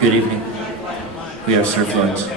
Good evening. We are Serf Lords.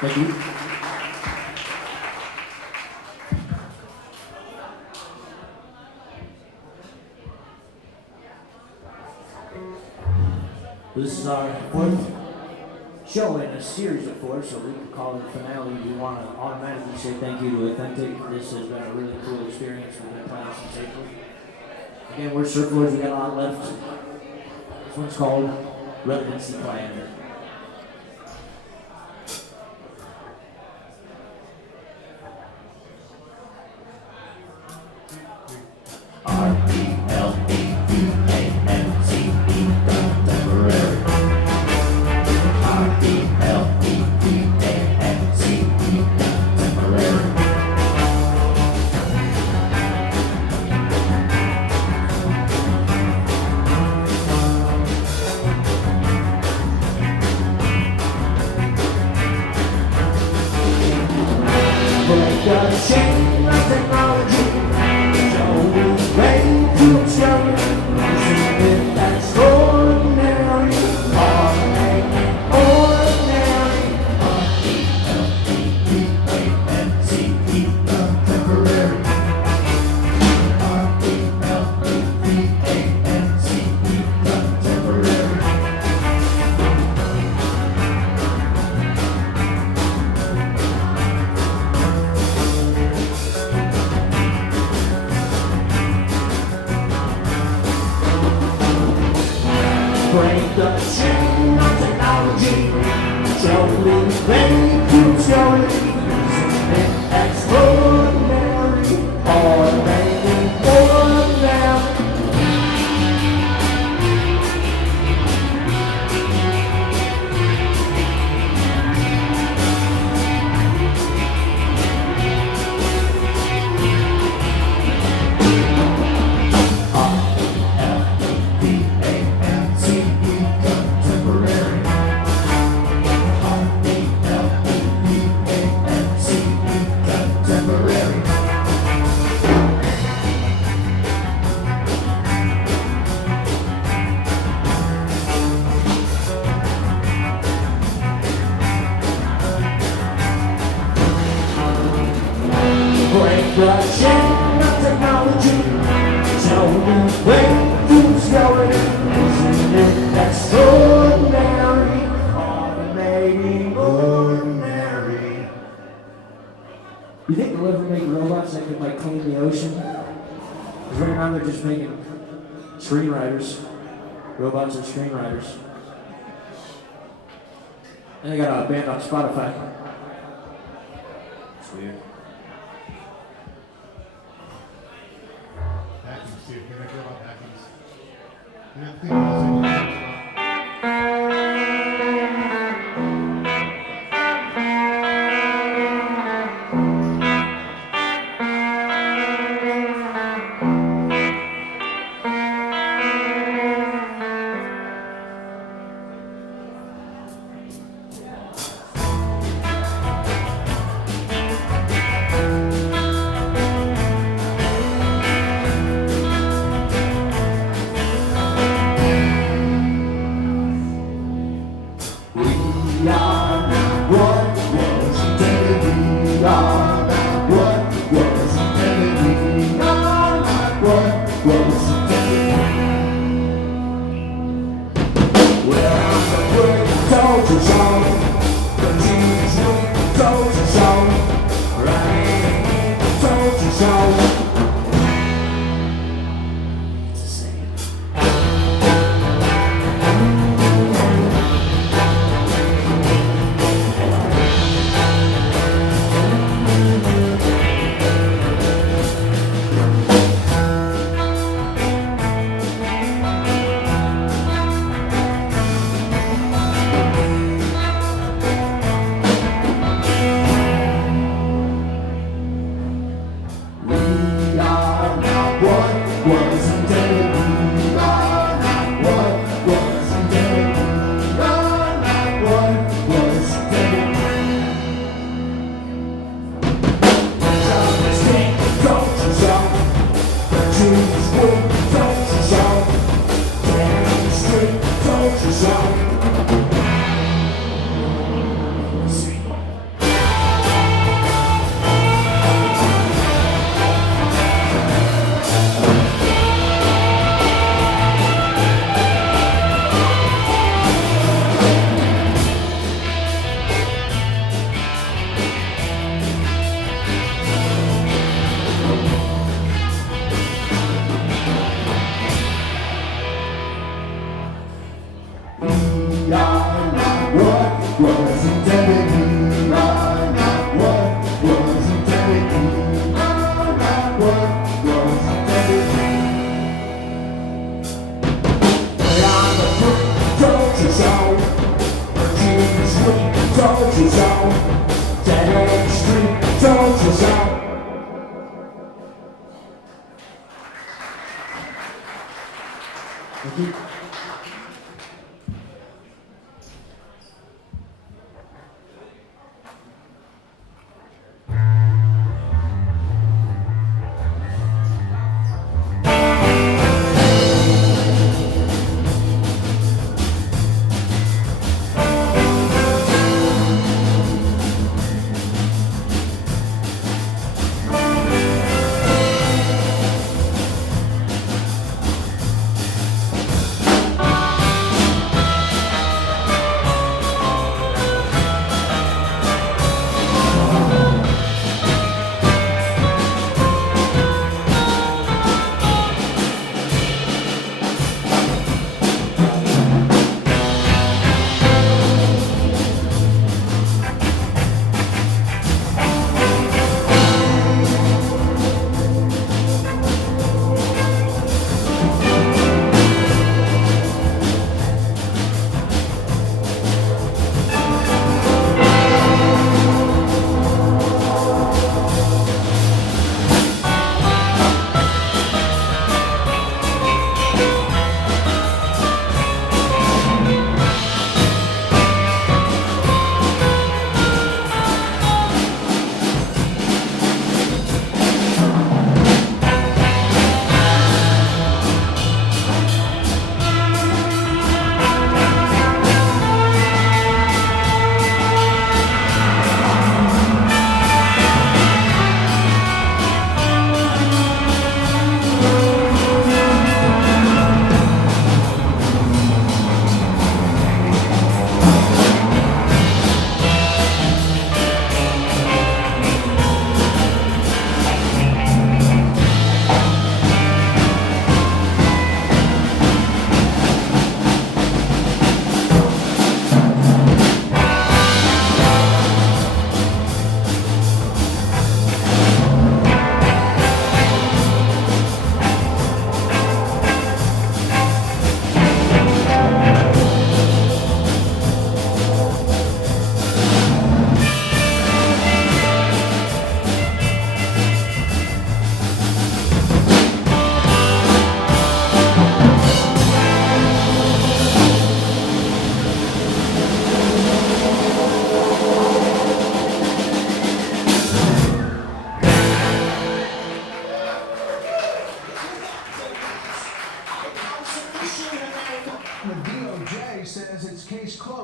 Thank you. This is our fourth show in a series of four, so we can call it a finale. We want to automatically say thank you to Athentic. This has been a really cool experience. We've been playing since April. Again, we're Serf Lords. We got a lot left. This one's called Residency Plan. Chain of technology, so way to discover something that's ordinary, ordinary. R-E-L-E-D-A-N-C-E, contemporary. R-E-L-E-D-A-N-C-E, contemporary. the chain of technology. Tell me who's going isn't it extraordinary? Automating ordinary. You think they'll ever make robots that could like clean the ocean? Because right now they're just making screenwriters. Robots are screenwriters. And they got a band on Spotify. It's weird. Hackings, dude. Can I hear about hackings? You didn't think about it.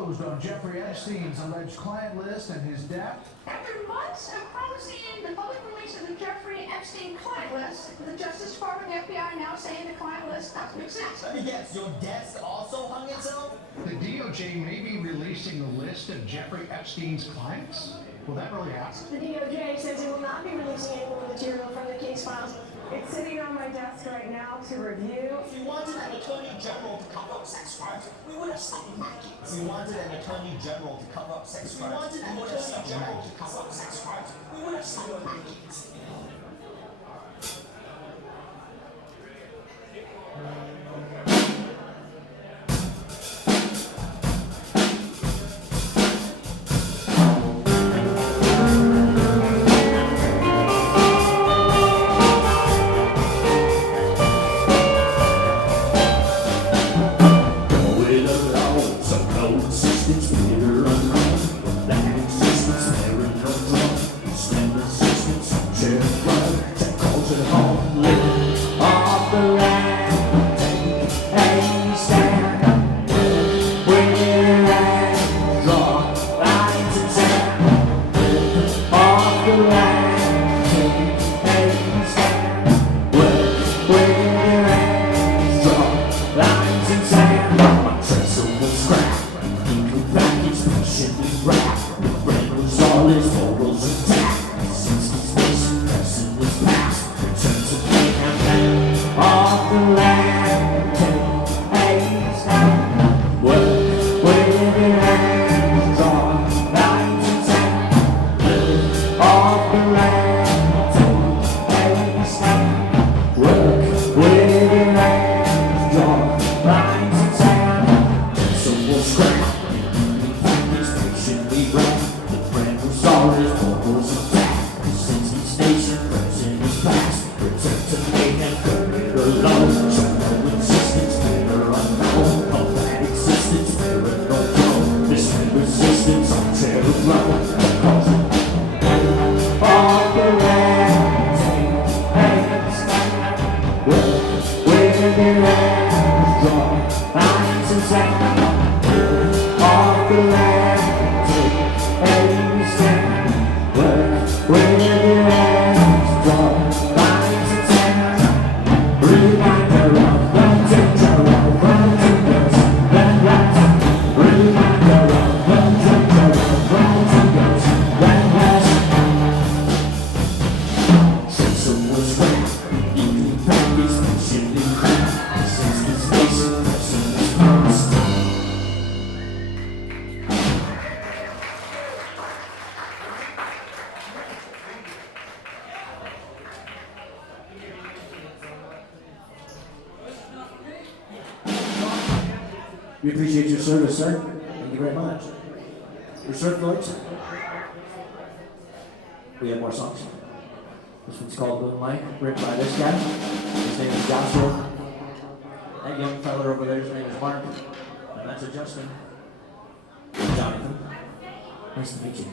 closed on Jeffrey Epstein's alleged client list and his debt. After months of promising the public release of the Jeffrey Epstein client list, the Justice Department and FBI now saying the client list doesn't exist. Let me guess, your desk also hung itself? The DOJ may be releasing the list of Jeffrey Epstein's clients? Will that really happen? The DOJ says it will not be releasing any more material from the case files. It's sitting on my desk right now to review. If we wanted an attorney general to cover up sex crimes, we would have stopped Mackie. If we wanted an attorney general to cover up sex crimes, we would have stopped Mackie. To cover up sex crimes, we would have stopped Mackie. We appreciate your service, sir. Thank you very much. Your Serf Lords. We have more songs. This one's called Moonlight, written by this guy. His name is Joshua. That young fella over there, his name is Mark. And that's a Justin. Jonathan. Nice to meet you.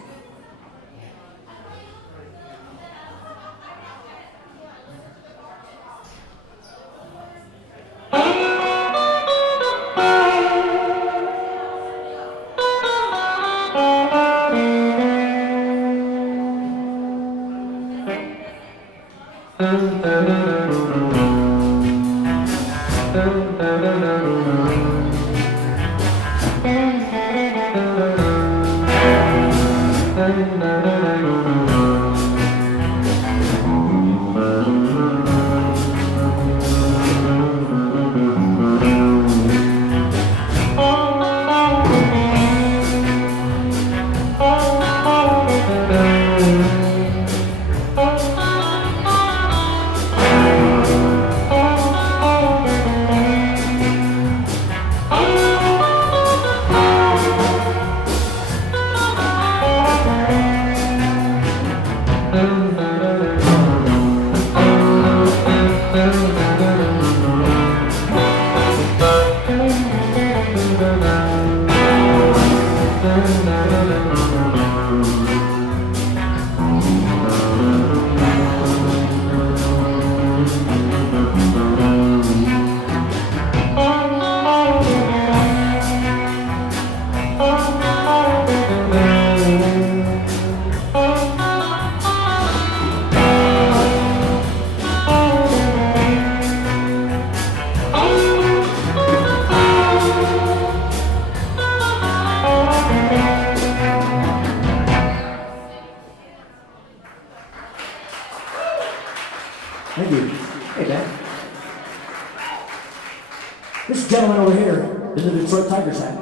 gentleman over here in the Detroit Tigers hat.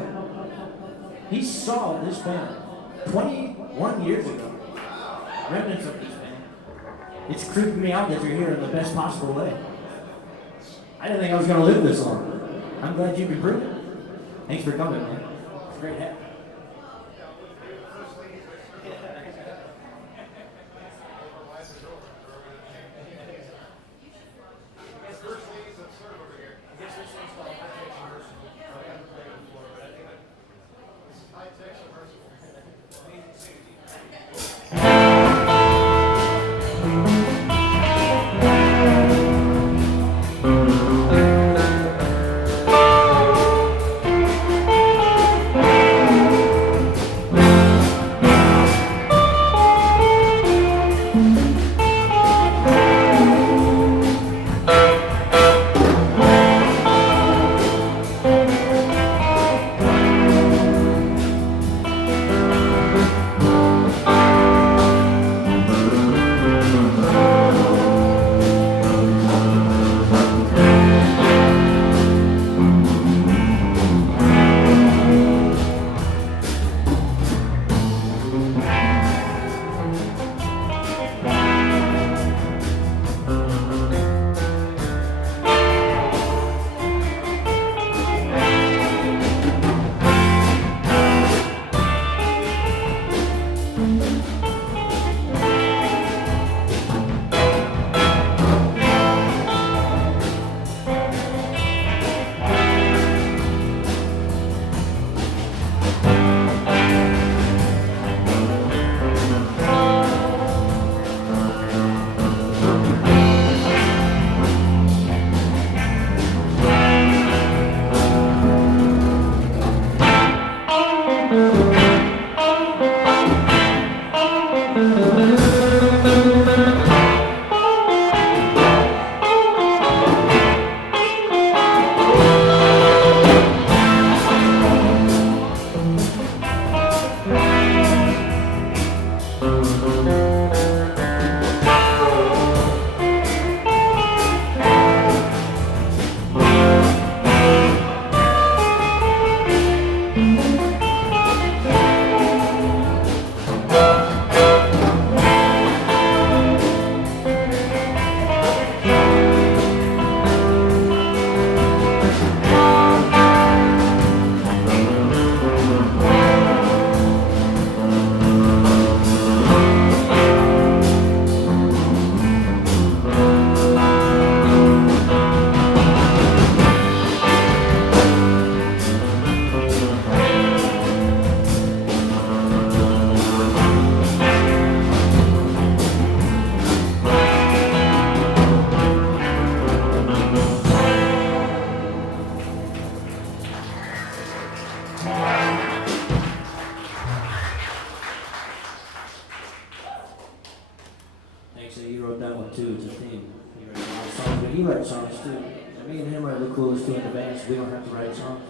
He saw this band 21 years ago. Remnants of this band. It's creeping me out that you're here in the best possible way. I didn't think I was going to live this long. I'm glad you can prove it. Thanks for coming, man. It's a great hat. He writes songs too. And me and him are the coolest two in the band, so we don't have to write songs.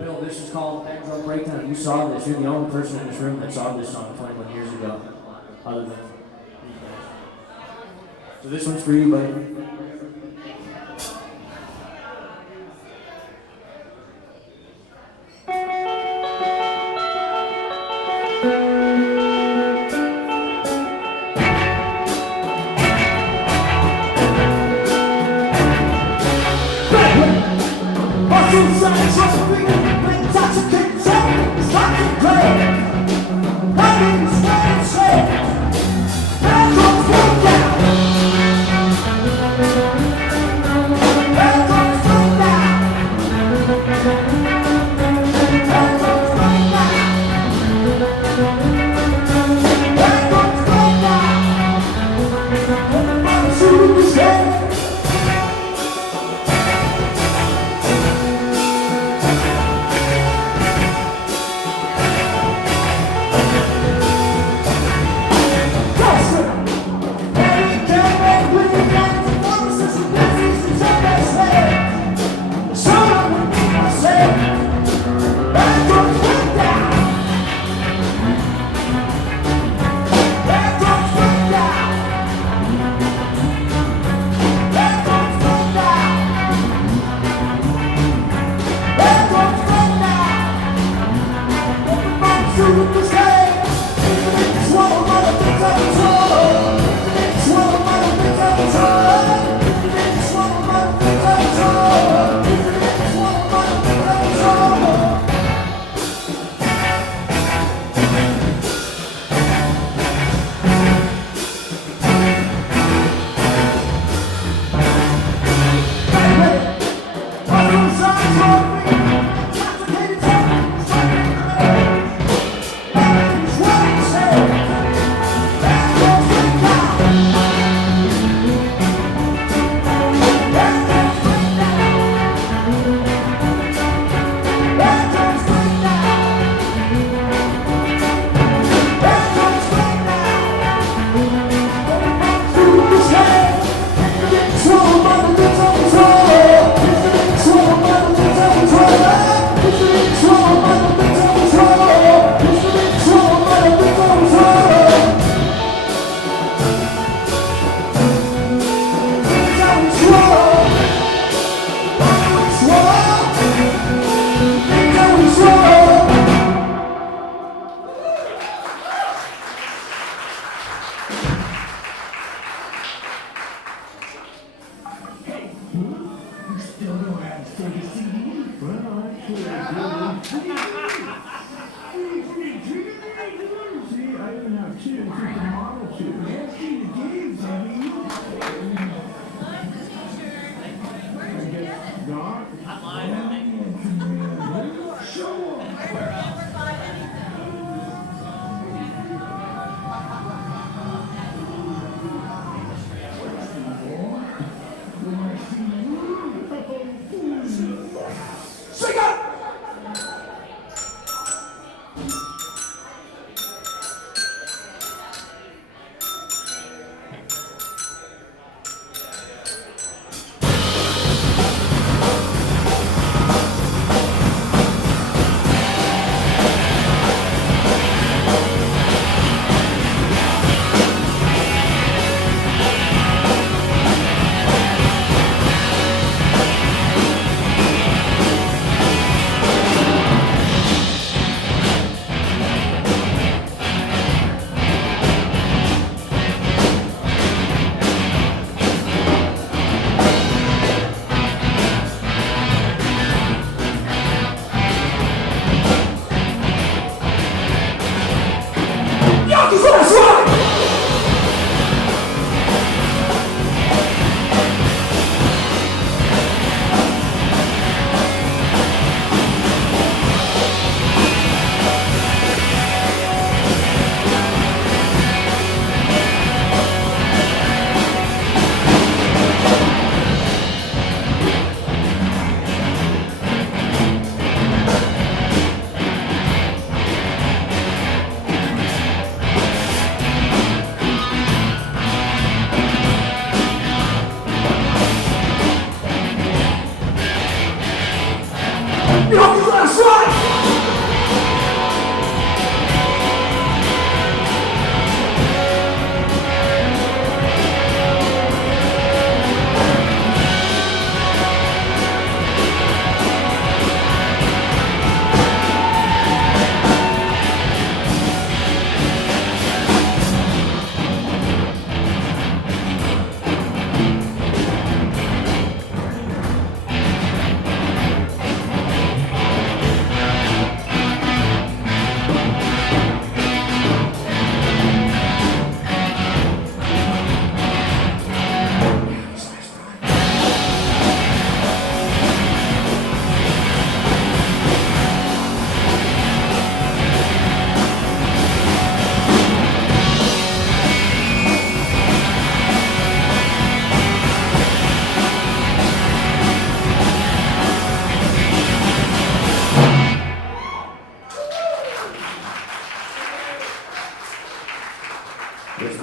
Bill, this is called Backdrop Breakdown. You saw this. You're the only person in this room that saw this song 21 years ago. Other than these guys. So this one's for you, buddy.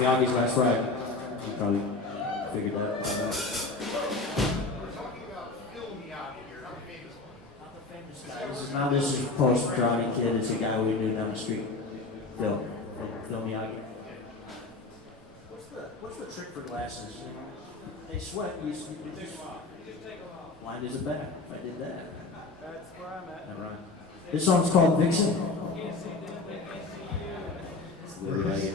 Miyagi's last ride. You probably figured that by now. This is post-Johnny Kid. It's a guy we knew down the street. Phil Miyagi. What's the trick for glasses? They sweat. You just blind as a bat. If I did that. That's where I'm at. All right. This song's called Vixen. Really like it.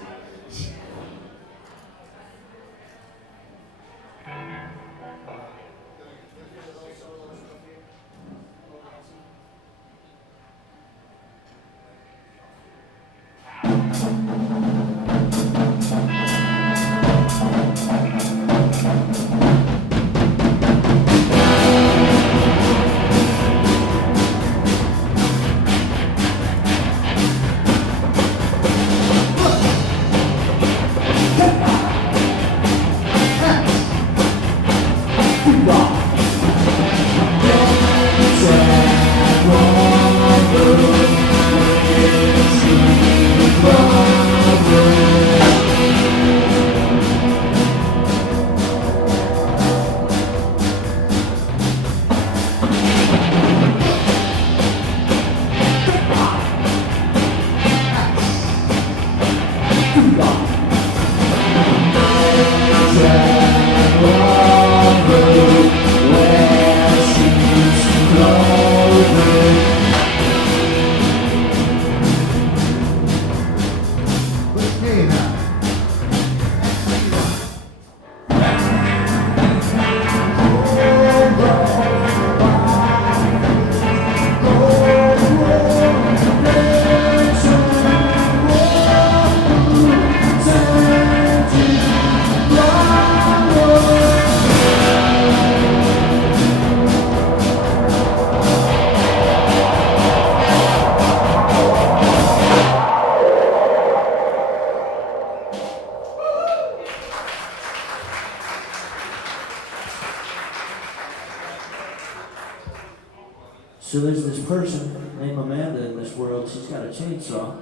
So there's this person named Amanda in this world. She's got a chainsaw.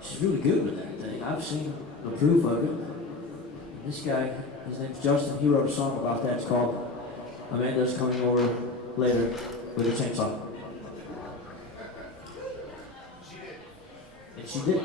She's really good with that thing. I've seen the proof of it. This guy, his name's Justin, he wrote a song about that. It's called Amanda's Coming Over Later with a Chainsaw. And she did.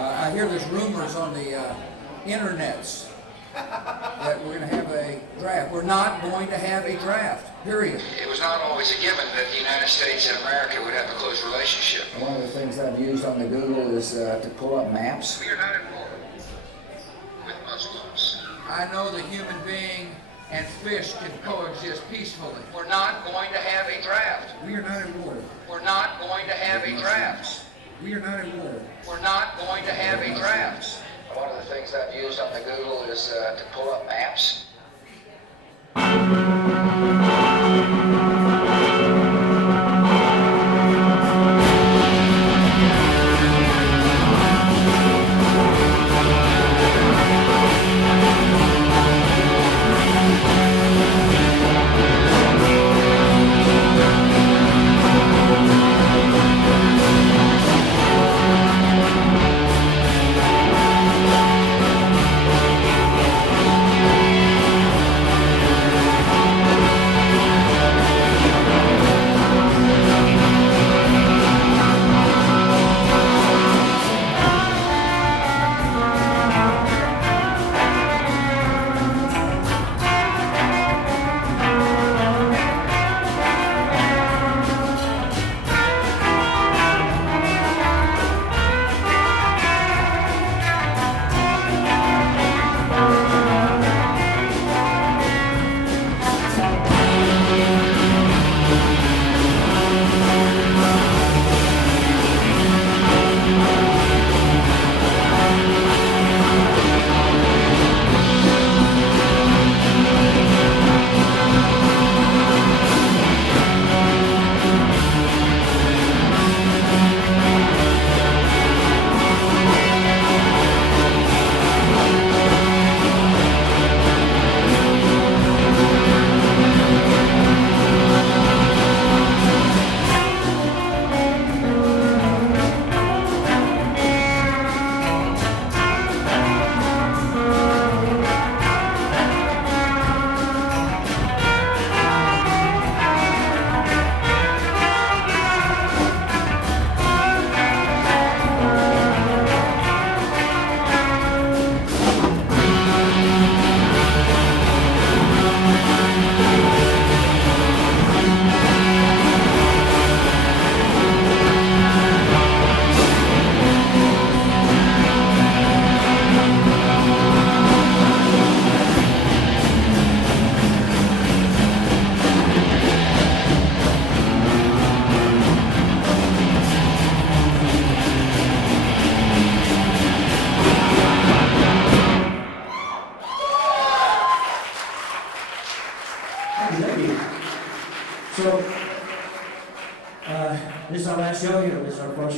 I hear there's rumors on the internets that we're going to have a draft. We're not going to have a draft, period. It was not always a given that the United States and America would have a close relationship. One of the things I've used on the Google is to pull up maps. We are not at war with Muslims. I know the human being and fish can coexist peacefully. We're not going to have a draft. We are not at war. We're not going to have a draft. We are not at war. We're not going to have a draft. One of the things I've used on the Google is to pull up maps.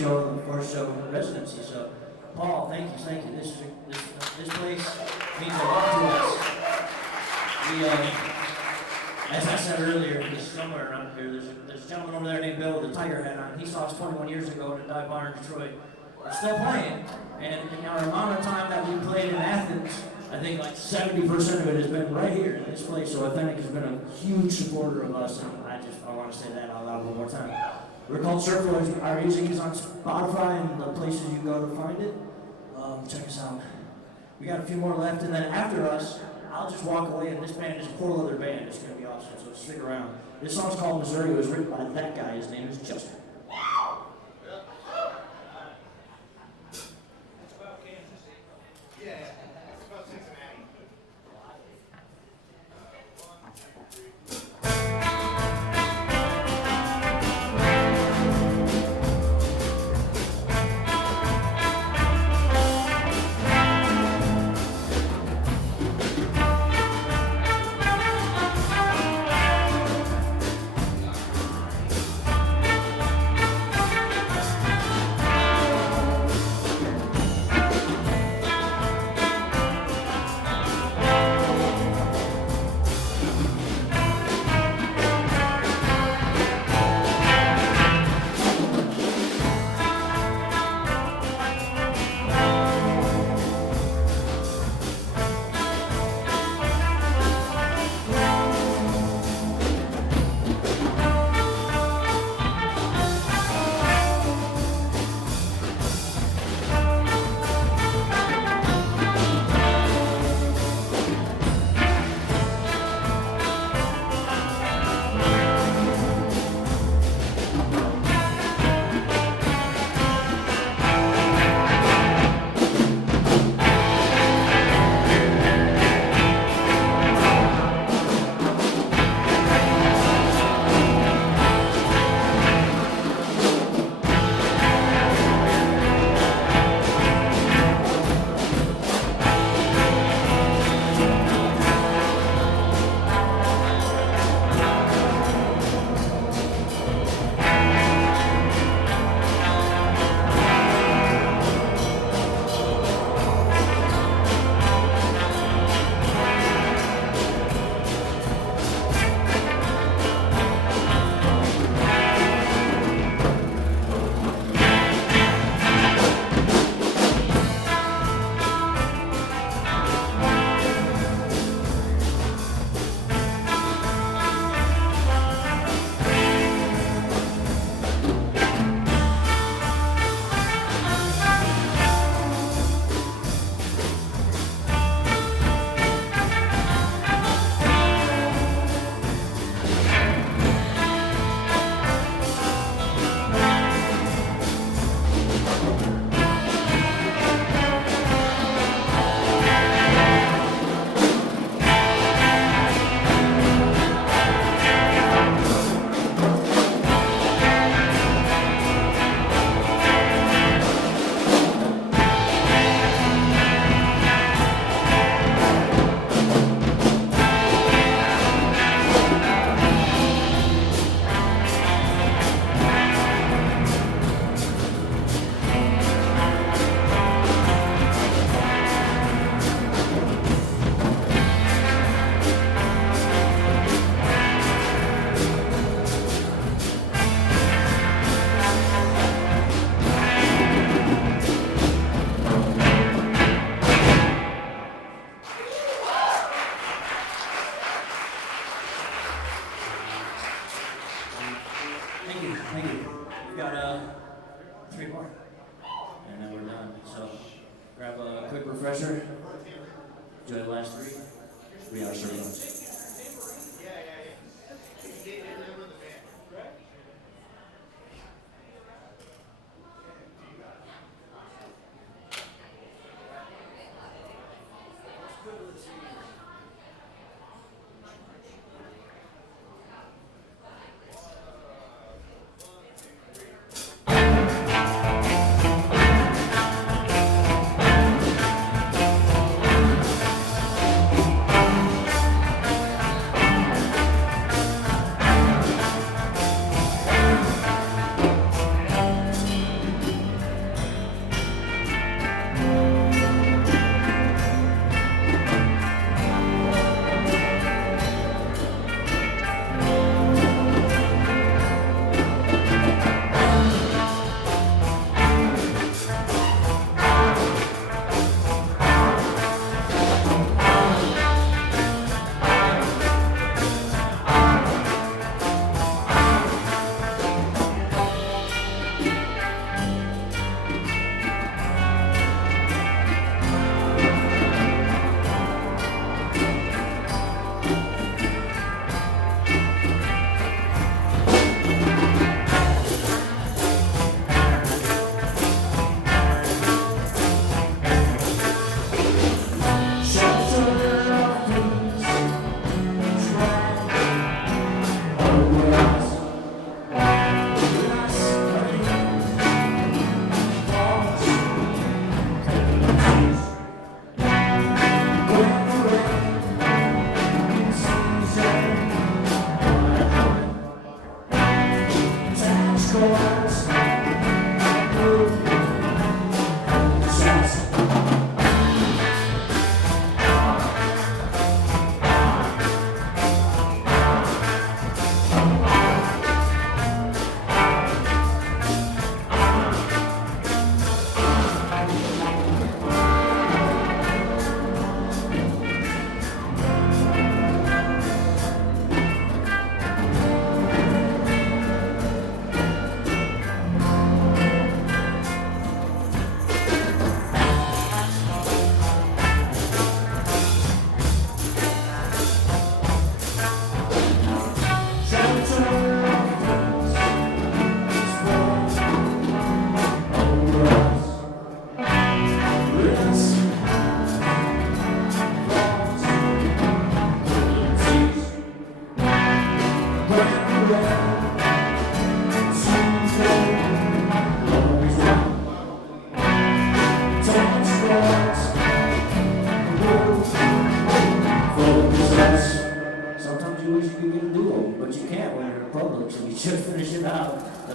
fourth show residency. So, Paul, thank you. This place means a lot to us. We, as I said earlier, he's somewhere around here. There's a gentleman over there named Bill with a tiger hat on. He saw us 21 years ago at a dive bar in Detroit. We're still playing, and in our amount of time that we played in Athens, I think like 70% of it has been right here in this place. So Athentic has been a huge supporter of us, and I want to say that out loud one more time. We're called Serf Lords. Our music is on Spotify and the places you go to find it. Check us out. We got a few more left, and then after us, I'll just walk away, and this band is a whole other band. It's going to be awesome, so stick around. This song's called Missouri. It was written by that guy. His name is Justin. refresher. Enjoy the last three. We are Serf Lords.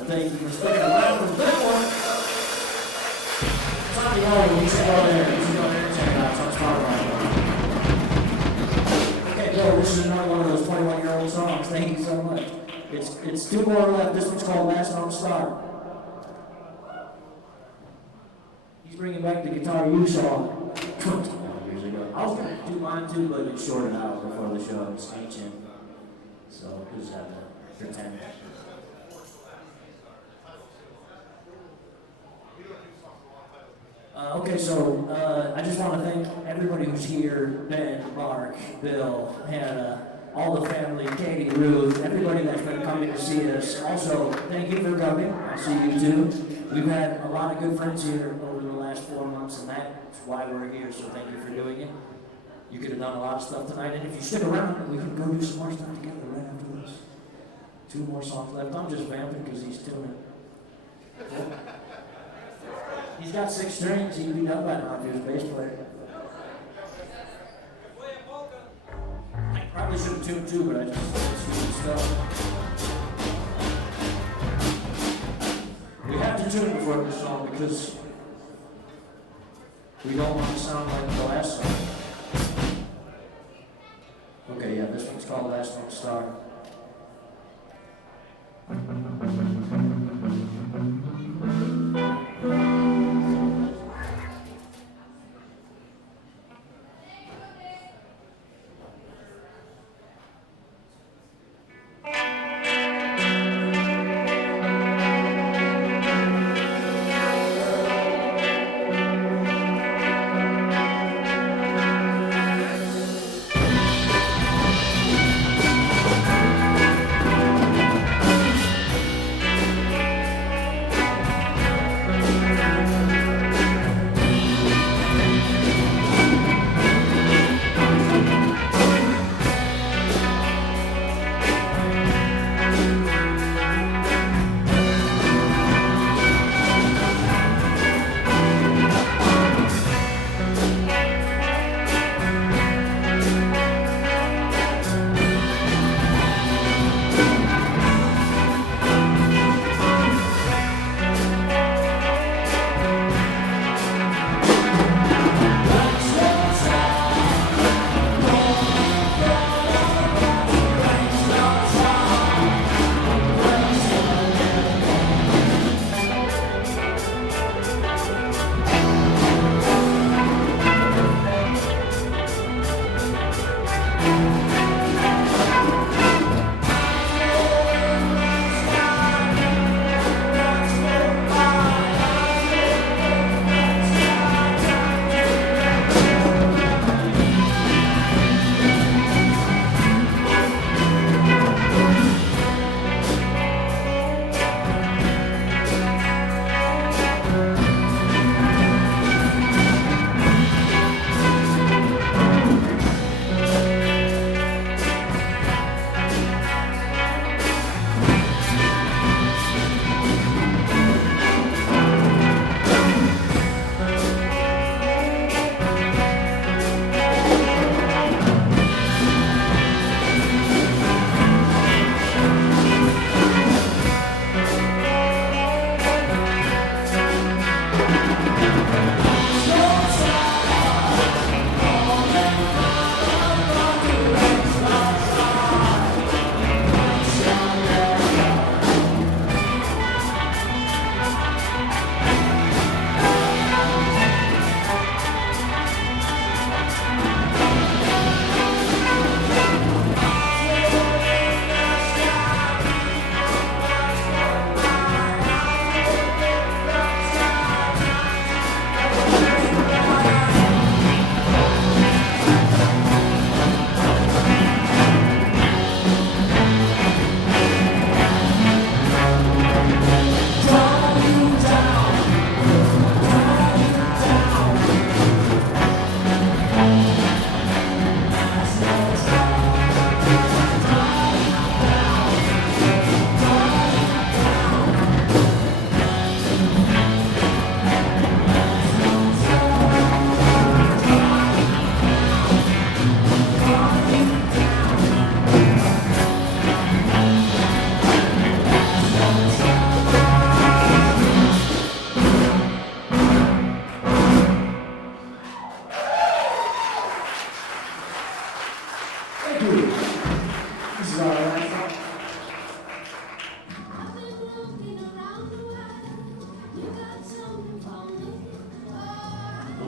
thank you for sticking around for this one. It's not the only one. You should go there. You should go there and check it out. It's on Spotify. Okay, Bill, this is another one of those 21-year-old songs. Thank you so much. It's two more left. This one's called Last Known Star. He's bringing back the guitar you saw 20 years ago. I was going to do mine too, but it shorted out before the show. It's ancient. So just have to pretend. Okay, so I just want to thank everybody who's here, Ben, Mark, Bill, Hannah, all the family, Katie, Ruth, everybody that's been coming to see us. Also, thank you for coming. I see you too. We've had a lot of good friends here over the last 4 months, and that's why we're here, so thank you for doing it. You could have done a lot of stuff tonight, and if you stick around, we can go do some more stuff together right after this. 2 more songs left. I'm just vamping because he's tuning. He's got 6 strings. He'd be done by now if he was a bass player. I probably should have tuned too, but I just stuff. We have to tune before this song because we don't want to sound like the last song. Okay, yeah, this one's called Last Known Star.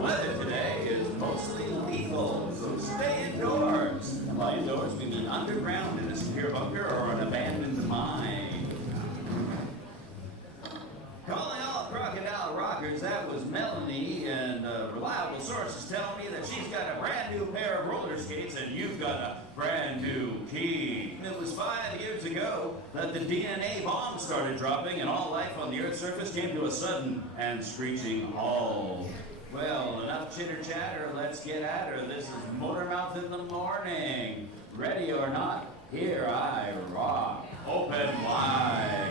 weather today is mostly lethal, so stay indoors. And by indoors, we mean underground in a secure bunker or an abandoned mine. Calling all crocodile rockers, that was Melanie, and reliable sources tell me that she's got a brand new pair of roller skates and you've got a brand new key. It was 5 years ago that the DNA bomb started dropping and all life on the Earth's surface came to a sudden and screeching halt. Well, enough chitter-chatter, let's get at her. This is Motormouth in the morning. Ready or not, here I rock. Open wide.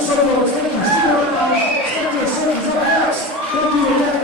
Serf Lords, thank you. See you around. Thank you, again.